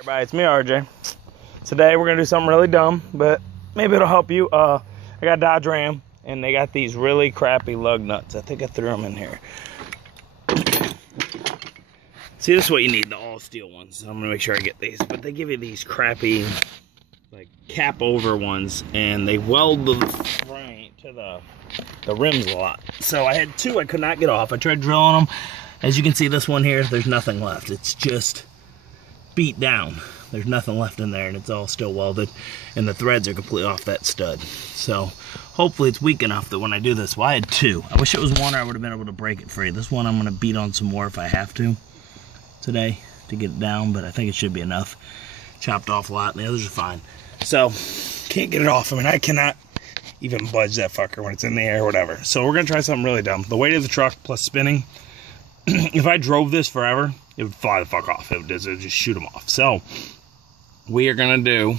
Everybody, it's me, RJ. Today we're gonna do something really dumb, but maybe it'll help you. I got a Dodge Ram, and they got these really crappy lug nuts. I think I threw them in here. See, this is what you need, the all steel ones. I'm gonna make sure I get these, but they give you these crappy, like cap over ones, and they weld the frame to the rims a lot. So I had two I could not get off. I tried drilling them. As you can see, this one here, there's nothing left. It's just beat down. There's nothing left in there, and it's all still welded, and the threads are completely off that stud. So hopefully it's weak enough that when I do this, well, I had two. I wish it was one, or I would have been able to break it free. This one I'm gonna beat on some more if I have to today to get it down, but I think it should be enough. Chopped off a lot, and the others are fine. So can't get it off. I mean, I cannot even budge that fucker when it's in the air or whatever. So we're gonna try something really dumb. The weight of the truck plus spinning, if I drove this forever, it would fly the fuck off. It would just shoot them off. So we are gonna do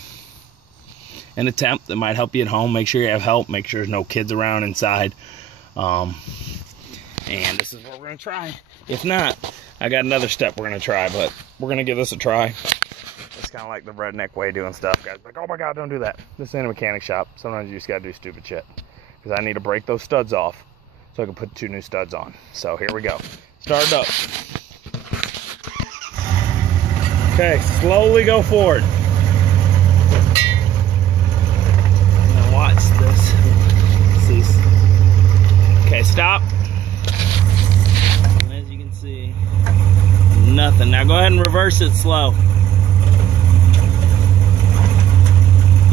an attempt that might help you at home. Make sure you have help. Make sure there's no kids around inside. And this is what we're gonna try. If not, I got another step we're gonna try, but we're gonna give this a try. It's kind of like the redneck way of doing stuff. Guys like, oh my God, don't do that. This ain't a mechanic shop. Sometimes you just gotta do stupid shit. Because I need to break those studs off so I can put 2 new studs on. So here we go. Start it up. Okay, slowly go forward. Now watch this. See. Okay, stop. And as you can see, nothing. Now go ahead and reverse it slow.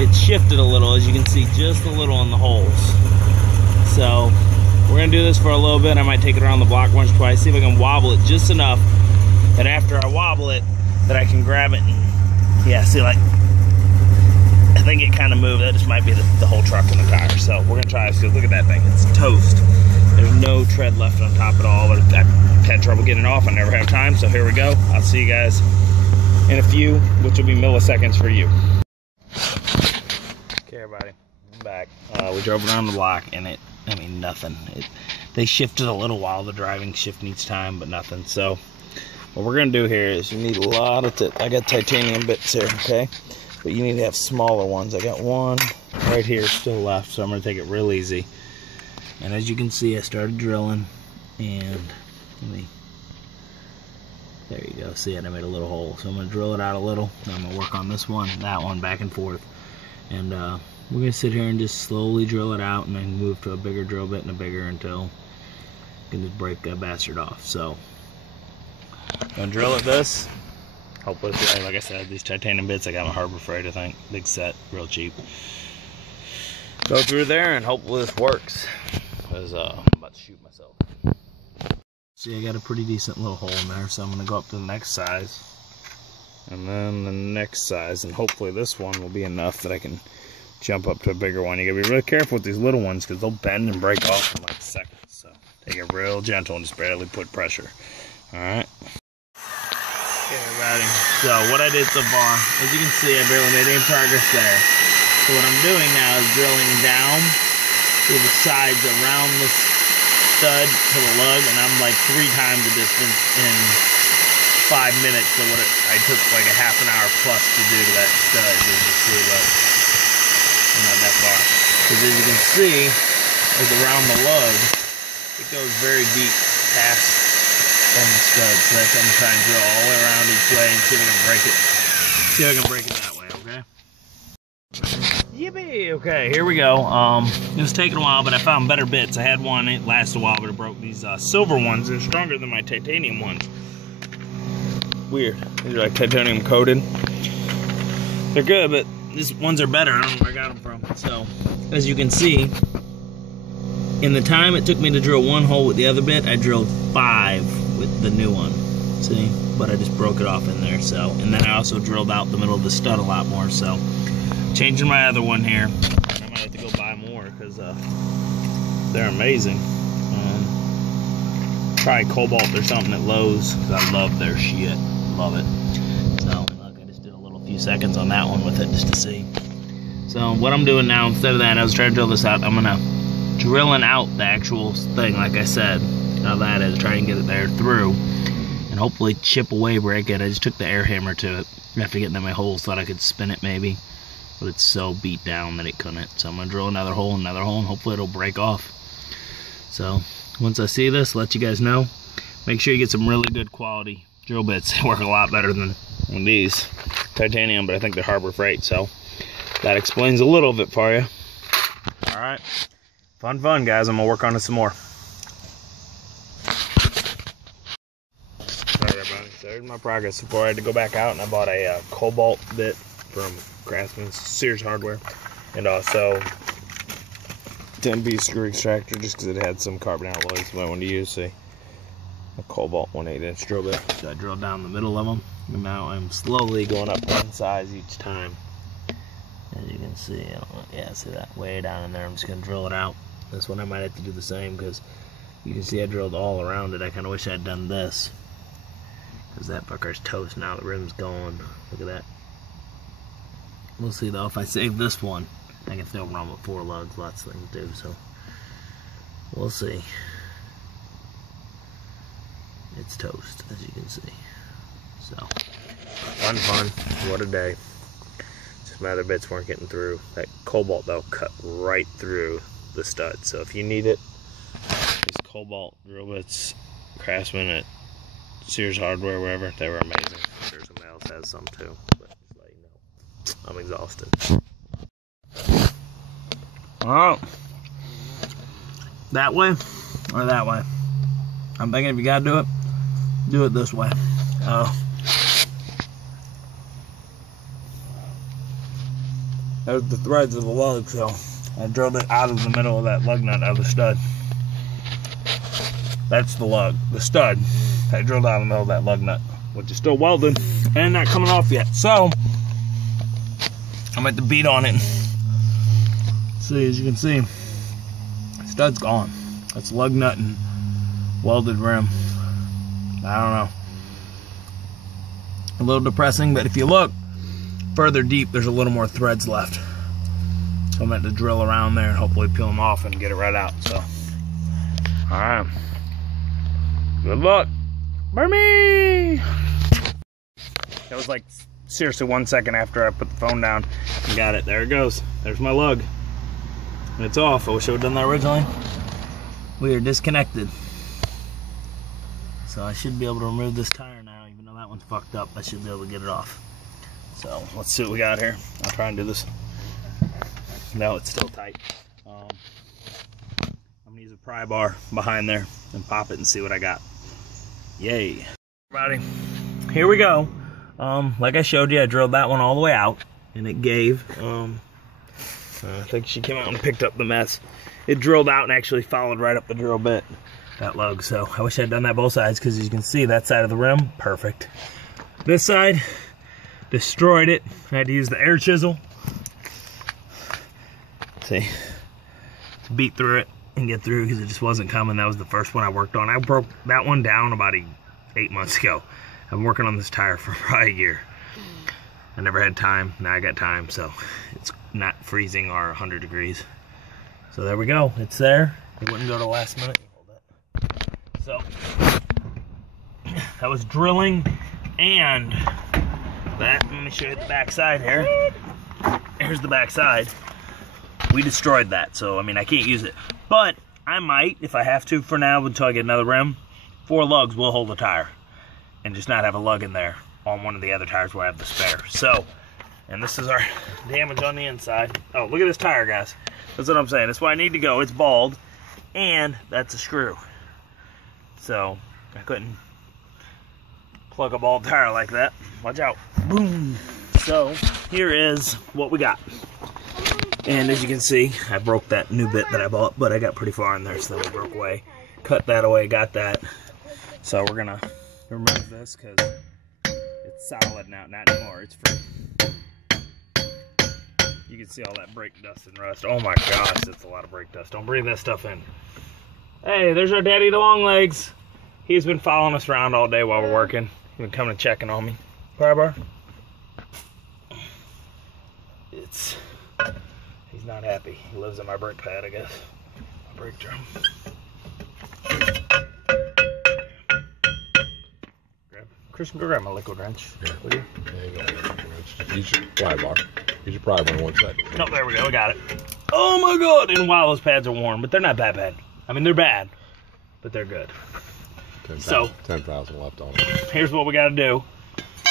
It shifted a little, as you can see, just a little in the holes. So we're gonna do this for a little bit. I might take it around the block once or twice, see if I can wobble it just enough that after I wobble it, that I can grab it. And, yeah, see, like, I think it kind of moved. That just might be the whole truck and the tire. So we're gonna try this, because look at that thing, it's toast. There's no tread left on top at all, but I've had trouble getting it off. I never have time, so here we go. I'll see you guys in a few, which will be milliseconds for you. Okay, everybody, I'm back. We drove around the block, and nothing. They shifted a little while. The driving shift needs time, but nothing. So what we're gonna do here is you need a lot of I got titanium bits here, okay? But you need to have smaller ones. I got one right here still left, so I'm gonna take it real easy. And as you can see, I started drilling, and there you go. See it? I made a little hole. So I'm gonna drill it out a little. And I'm gonna work on this one, that one, back and forth. And we're gonna sit here and just slowly drill it out, and then move to a bigger drill bit and a bigger until you can just break that bastard off. So I'm gonna drill at this. Hopefully it's right. Like I said, these titanium bits I got in Harbor Freight, I think. Big set, real cheap. Go through there and hopefully this works. Because I'm about to shoot myself. See, I got a pretty decent little hole in there, so I'm gonna go up to the next size. And then the next size, and hopefully this one will be enough that I can jump up to a bigger one. You gotta be really careful with these little ones, because they'll bend and break off in like seconds. So take it real gentle and just barely put pressure. Alright. Okay, everybody. So what I did so far, as you can see, I barely made any progress there. So what I'm doing now is drilling down through the sides around the stud to the lug, and I'm like 3 times the distance in 5 minutes to what I took like a half an hour plus to do to that stud. As you can see, look, I'm not that far. Because as you can see, like around the lug, it goes very deep past on the stud. So that's what I'm trying to drill all the way around each way and see if I can break it. See if I can break it that way, okay? Yippee! Okay, here we go. It was taking a while, but I found better bits. I had one, it lasted a while, but it broke these silver ones. They're stronger than my titanium ones. Weird. These are like titanium coated. They're good, but these ones are better. I don't know where I got them from. So, as you can see, in the time it took me to drill 1 hole with the other bit, I drilled 5 with the new one. See? But I just broke it off in there. So, and then I also drilled out the middle of the stud a lot more. So, changing my other one here. I might have to go buy more because they're amazing. Try Cobalt or something at Lowe's, because I love their shit. Love it. So, look, I just did a little few seconds on that one with it just to see. So, what I'm doing now, instead of that, I was trying to drill this out. I'm gonna drilling out the actual thing, like I said. How that is, try and get it there through, and hopefully chip away, break it. I just took the air hammer to it, I have to get into my hole so that I could spin it maybe. But it's so beat down that it couldn't. So I'm gonna drill another hole, and hopefully it'll break off. So once I see this, I'll let you guys know. Make sure you get some really good quality drill bits. They work a lot better than these. Titanium, but I think they're Harbor Freight, so that explains a little of it for you. All right, fun, guys. I'm gonna work on it some more. All right, everybody. So here's my progress. Before I had to go back out, and I bought a cobalt bit from Craftsman's Sears Hardware, and also 10-piece screw extractor, just because it had some carbon alloys that I wanted to use. See, a cobalt 1/8" drill bit. So I drilled down the middle of them, and now I'm slowly going up one size each time. As you can see, yeah, see that way down in there. I'm just gonna drill it out. This one I might have to do the same, because you can see I drilled all around it. I kind of wish I had done this, because that fucker's toast now. The rim's gone. Look at that. We'll see though. If I save this one, I can still run with 4 lugs. Lots of things to do, so we'll see. It's toast, as you can see. So fun. What a day. Just my other bits weren't getting through. That cobalt though cut right through the stud. So if you need it, these cobalt drill bits, Craftsman at Sears Hardware, wherever, they were amazing. I'm sure somebody else has some too, but just let you know, I'm exhausted. Oh, that way or that way? I'm thinking if you gotta do it this way. There's the threads of the lug, so I drilled it out of the middle of that lug nut out of the stud. That's the lug, the stud. I drilled out of the middle of that lug nut, which is still welded and not coming off yet. So I'm at the beat on it. See, as you can see, the stud's gone. That's lug nut and welded rim. I don't know. A little depressing, but if you look further deep, there's a little more threads left. So I'm going to drill around there and hopefully peel them off and get it right out. So, all right. Good luck. Laramie! It was like seriously 1 second after I put the phone down and got it. There it goes. There's my lug. And it's off. I wish I would have done that originally. We are disconnected. So I should be able to remove this tire now, even though that one's fucked up. I should be able to get it off. So let's see what we got here. I'll try and do this. No, it's still tight. I'm gonna use a pry bar behind there and pop it and see what I got. Yay. Everybody, here we go. Like I showed you, I drilled that one all the way out, and it gave. I think she came out and picked up the mess. It drilled out and actually followed right up the drill bit, that lug. So I wish I had done that both sides, because as you can see, that side of the rim, perfect. This side, destroyed it. I had to use the air chisel. See, to beat through it and get through, because it just wasn't coming. That was the first one I worked on. I broke that one down about 8 months ago. I'm working on this tire for probably a year. I never had time. Now I got time, so it's not freezing or 100 degrees. So there we go. It's there. It wouldn't go to the last minute. Hold that. So that was drilling, and that. Let me show you the back side here. Here's the back side. We destroyed that, so I mean I can't use it, but I might if I have to for now until I get another rim. 4 lugs will hold the tire, and just not have a lug in there on one of the other tires where I have the spare. So, and this is our damage on the inside. Oh, look at this tire, guys. That's what I'm saying. That's why I need to go. It's bald, and that's a screw. So I couldn't plug a bald tire like that. Watch out. Boom. So here is what we got. And as you can see, I broke that new bit that I bought, but I got pretty far in there, so that it broke away. Cut that away, got that. So we're gonna remove this because it's solid now. Not anymore, it's free. You can see all that brake dust and rust. Oh my gosh, that's a lot of brake dust. Don't breathe that stuff in. Hey, there's our daddy the long legs. He's been following us around all day while we're working. He's been coming and checking on me. Pry bar. He's not happy. He lives in my brake pad, I guess. My brake drum. Christian, go grab my liquid wrench. Yeah. Will you? There you go. Use your pry bar. Use your pry bar on one side. No, there we go. I got it. Oh my God! And wow, those pads are worn, but they're not that bad. I mean, they're bad, but they're good. 10,000 left on them. Here's what we got to do: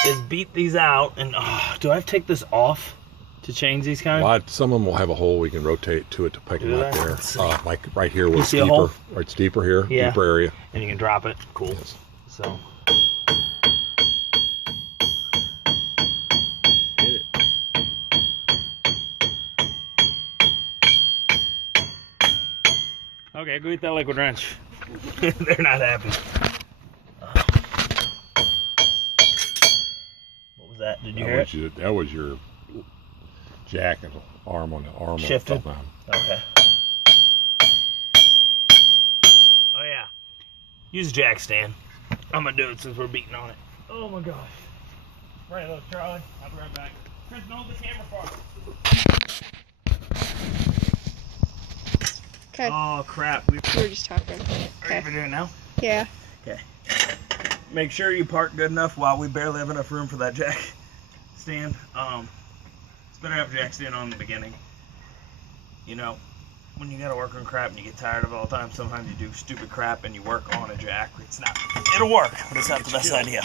is beat these out. And do I have to take this off to change these kind? Some of them will have a hole we can rotate to it to pick them up there. Like right here where it's see a deeper. hole? Or it's deeper here, Yeah. deeper area. And you can drop it. Cool. Yes. So. Hit it. Okay, go get that liquid wrench. They're not happy. What was that? Did you hear it? That was your jack and arm on the arm. Shifted? On Okay. Oh yeah. Use a jack stand. I'm gonna do it since we're beating on it. Oh my gosh. Right, look, Charlie. I'll be right back. Chris, hold the camera for us. Okay. Oh crap. We were just talking. Ready for doing it now? Yeah. Okay. Make sure you park good enough while we barely have enough room for that jack stand. It's better to have a jack stand on in the beginning. You know, when you gotta work on crap and you get tired of it all the time, sometimes you do stupid crap and you work on a jack. It's not, it'll work, but it's not the best idea.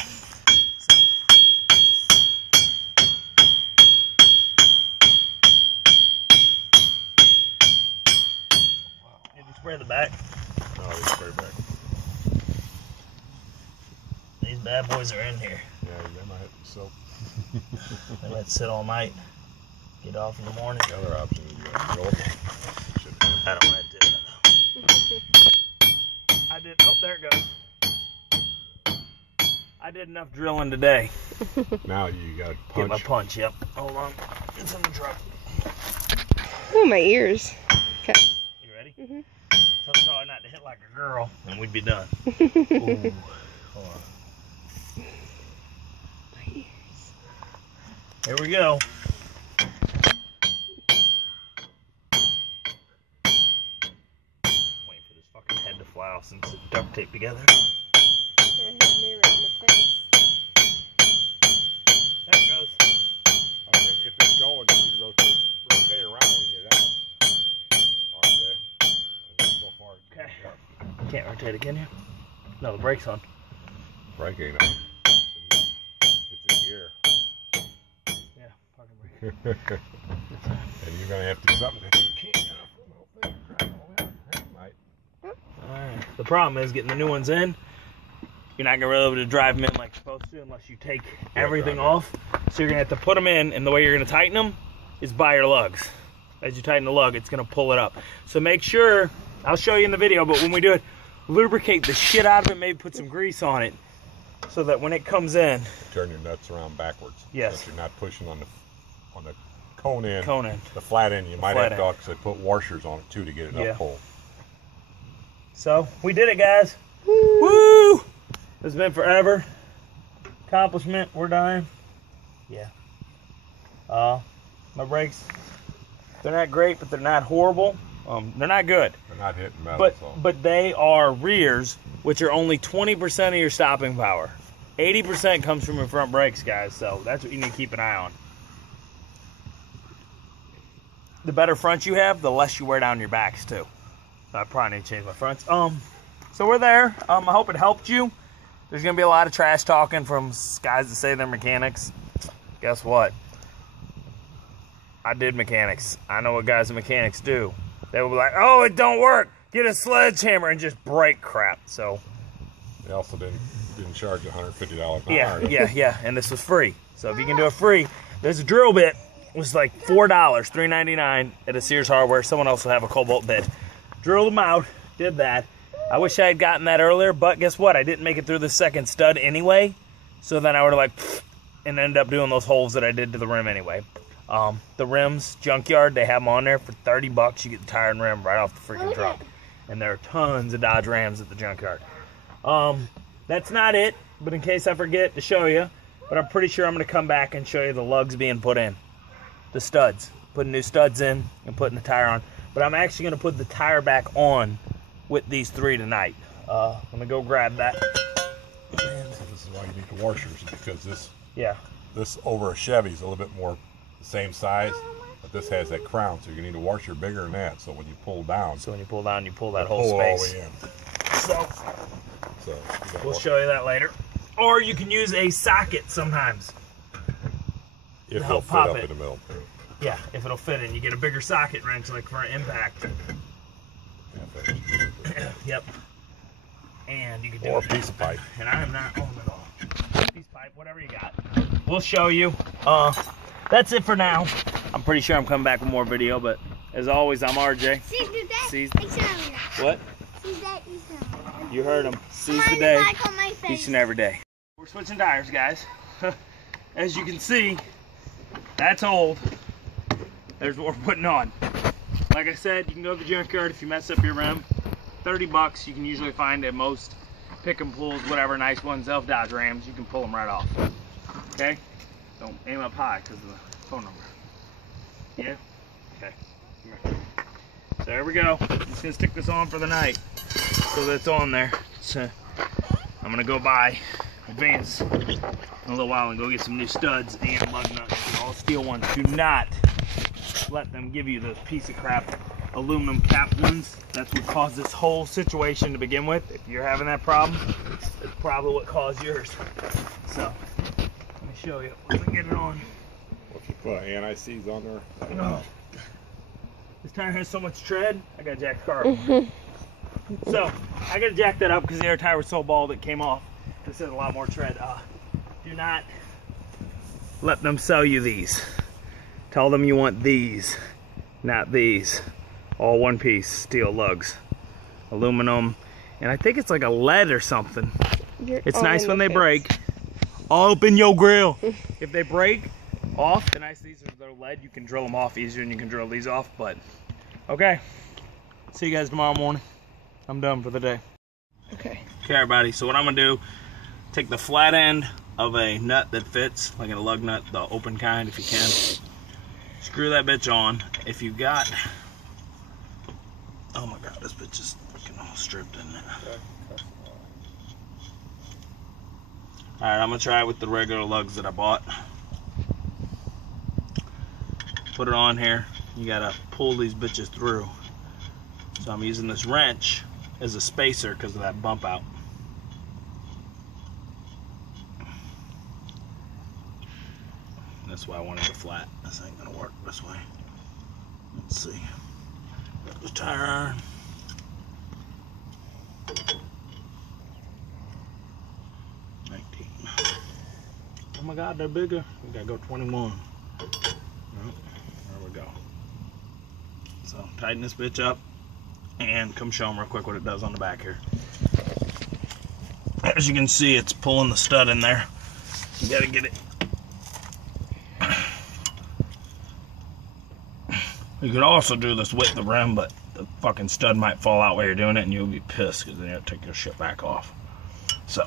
Did you spray the back? No, they spray back. These bad boys are in here. Yeah, they might have some soap. They let it sit all night. Get off in the morning. The other option is you roll them. I don't want to do that. I did. Oh, there it goes. I did enough drilling today. Now you got to punch. Get my punch. Yep. Hold on. It's in the truck. Oh, my ears. Okay. You ready? Mhm. Tell Charlie not to hit like a girl, and we'd be done. Ooh. Hold on. My ears. Here we go. Waiting for this fucking head to fly off since it's duct taped together. There There it goes. Okay, if it's going, you need to rotate around when you get out. RJ. So far. Okay. Can't rotate it, can you? No, the brake's on. Brake ain't on. It's in gear. Yeah, fucking brake. And you're going to have to do something that you can't. Alright. The problem is getting the new ones in. You're not going to be able to drive them in like you're supposed to unless you take everything off. So you're going to have to put them in, and the way you're going to tighten them is by your lugs. As you tighten the lug, it's going to pull it up. So make sure, I'll show you in the video, but when we do it, lubricate the shit out of it, maybe put some grease on it, so that when it comes in, Turn your nuts around backwards. Yes. So if you're not pushing on the cone end, end. the flat end, you might flat have to because they put washers on it too to get it Yeah. up pulled. So we did it, guys. Woo! It's been forever. Accomplishment. We're dying. Yeah. My brakes, they're not great, but they're not horrible. They're not good. They're not hitting metal. But they are rears, which are only 20% of your stopping power. 80% comes from your front brakes, guys. So that's what you need to keep an eye on. The better fronts you have, the less you wear down your backs too. I probably need to change my fronts. So we're there. I hope it helped you. There's gonna be a lot of trash talking from guys that say they're mechanics. Guess what? I did mechanics. I know what guys and mechanics do. They will be like, "Oh, it don't work. Get a sledgehammer and just break crap." So They also didn't charge $150 an yeah, hour. yeah. And this was free. So if you can do it free, there's a drill bit. It was like $4, $3.99 at a Sears Hardware. Someone else will have a Cobalt bit. Drilled them out. Did that. I wish I had gotten that earlier, but guess what? I didn't make it through the second stud anyway. So then I would have like, and ended up doing those holes that I did to the rim anyway. The rims, Junkyard, they have them on there for $30. You get the tire and rim right off the freaking truck. And there are tons of Dodge Rams at the Junkyard. That's not it, but in case I forget to show you, but I'm pretty sure I'm going to come back and show you the lugs being put in. The studs. Putting new studs in and putting the tire on. But I'm actually going to put the tire back on with these three tonight. Let me go grab that. This is why you need the washers, because this Yeah. over a Chevy is a little bit more the same size, but this has that crown, so you need a washer bigger than that. So when you pull down, So when you pull down, you pull that whole pull it all the space. way in. So So we'll show you that later. Or you can use a socket sometimes. if it'll help fit pop up it. in the middle. Yeah, if it'll fit in. You get a bigger socket wrench like for an impact. Yep. And you can do Or a it. piece of pipe. And I am not on at all. Piece of pipe, whatever you got. We'll show you. That's it for now. I'm pretty sure I'm coming back with more video, but as always, I'm RJ. What? You heard him. Seize the day, each and every day. We're switching tires, guys. As you can see, that's old. There's what we're putting on. Like I said, you can go to the junkyard if you mess up your rim. 30 bucks, you can usually find at most pick and pulls, whatever, nice ones, Elf Dodge Rams, you can pull them right off. Okay? Don't aim up high because of the phone number. Yeah? Okay. So there we go. I'm just gonna stick this on for the night so that it's on there. So I'm gonna go buy Advance in a little while and go get some new studs and lug nuts. All steel ones. Do not let them give you the piece of crap aluminum cap ones. That's what caused this whole situation to begin with. If you're having that problem, it's probably what caused yours. So let me show you. Let me get it on. If you put anti-seize on there, No. This tire has so much tread, I gotta jack the car up. So I gotta jack that up because the air tire was so bald it came off. This has a lot more tread. Do not let them sell you these. Tell them you want these, not these. All one piece steel lugs, aluminum, and I think it's like a lead or something. It's nice when they break. Open your grill. If they break off, the nice these are they're lead. You can drill them off easier than you can drill these off. But okay, see you guys tomorrow morning. I'm done for the day. Okay. Okay, everybody. So what I'm gonna do? Take the flat end of a nut that fits, like a lug nut, the open kind, if you can. Screw that bitch on. If you got, oh my god, this bitch is freaking all stripped in there. Alright, I'm gonna try it with the regular lugs that I bought. Put it on here. You gotta pull these bitches through. So I'm using this wrench as a spacer because of that bump out. That's why I wanted it flat. This ain't gonna work this way. Let's see. Got the tire iron. Oh my god, they're bigger. We gotta go 21. There we go. So tighten this bitch up and come show them real quick what it does on the back here. As you can see, it's pulling the stud in there. You gotta get it. You could also do this with the rim, but the fucking stud might fall out while you're doing it and you'll be pissed because then you have to take your shit back off. So,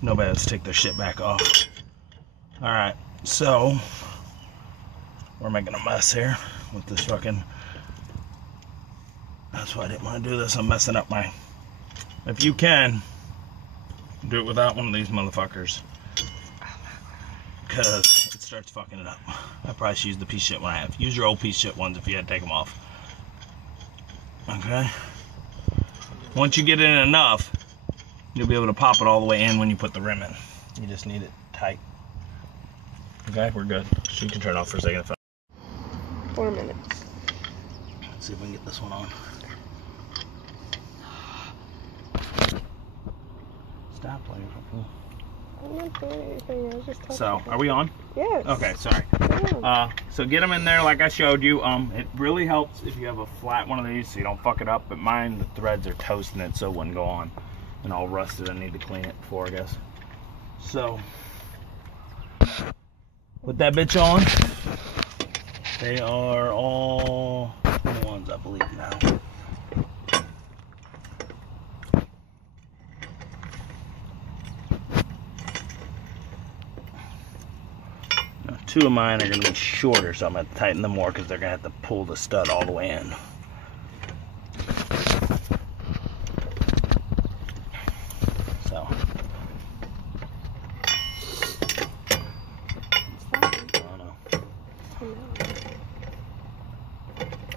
nobody has to take their shit back off. Alright, so, we're making a mess here with this fucking, that's why I didn't want to do this. I'm messing up my, if you can, do it without one of these motherfuckers. Because it starts fucking it up. I probably should use the piece of shit one I have. Use your old piece of shit ones if you had to take them off. Okay? Once you get it in enough, you'll be able to pop it all the way in when you put the rim in. You just need it tight. Okay, we're good. So you can turn it off for a second. 4 minutes. Let's see if we can get this one on. Stop playing football. I'm not doing anything. I was just talking. So, are we on? Yes. Okay, sorry. Yeah. So get them in there like I showed you. It really helps if you have a flat one of these so you don't fuck it up. But mine, the threads are toasting it so it wouldn't go on. And all rusted. I need to clean it before, I guess. So, put that bitch on. They are all ones, I believe, now. Two of mine are going to be shorter, so I'm going to tighten them more because they're going to have to pull the stud all the way in. So,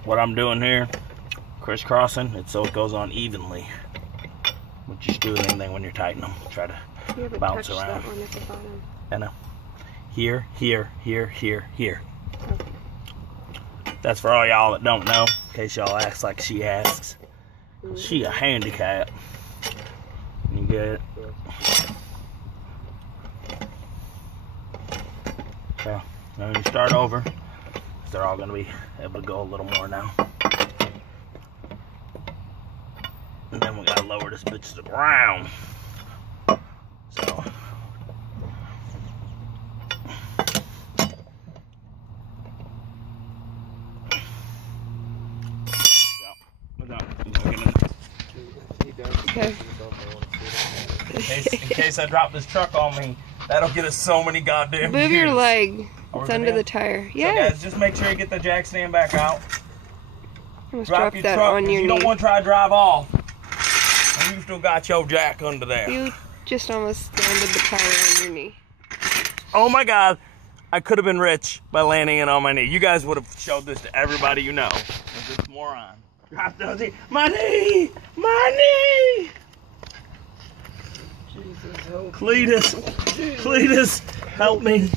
what I'm doing here, crisscrossing, it's so it goes on evenly. But just do anything when you're tightening them. Try to bounce around. That one at the bottom. I know. Here, here, here, here, here. Okay. That's for all y'all that don't know, in case y'all ask like she asks. She a handicap. You get it? So, now when you start over, they're all gonna be able to go a little more now. And then we gotta lower this bitch to the ground. So. Okay. In case I drop this truck on me, that'll get us so many goddamn Move your views. leg. Are It's we under good? the tire. So Yeah. guys, just make sure you get the jack stand back out. Almost Drop drop your that truck, on 'cause your you knee. don't want to try to drive off. And you still got your jack under there. You just almost landed the tire on your knee. Oh my God, I could have been rich by landing it on my knee. You guys would have showed this to everybody you know. This moron. Drop those knee. My knee! My knee! Jesus, help. Cletus, Cletus, help me.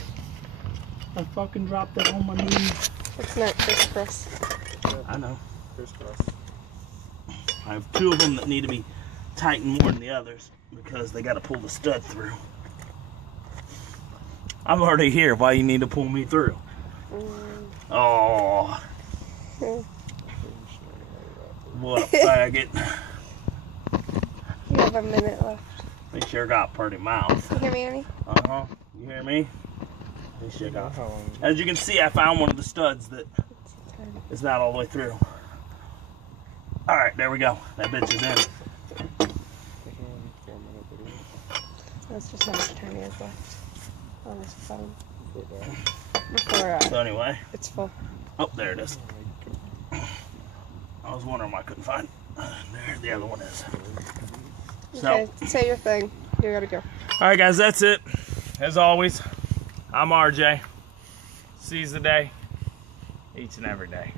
I fucking dropped it on my knee. It's not crisscross. I know. Crisscross. I have two of them that need to be tightened more than the others because they got to pull the stud through. I'm already here. Why you need to pull me through? Oh, what a faggot. You have a minute left. They sure got pretty mouth. You hear me, Annie? Uh-huh. You hear me? They sure got. As you can see, I found one of the studs that is not all the way through. All right, there we go. That bitch is in. That's just how much time he has left on his phone. Before So anyway. it's full. Oh, there it is. I was wondering why I couldn't find it. There the other one is. So, Okay, say your thing. You gotta go. alright guys, that's it. As always, I'm RJ. Seize the day, each and every day.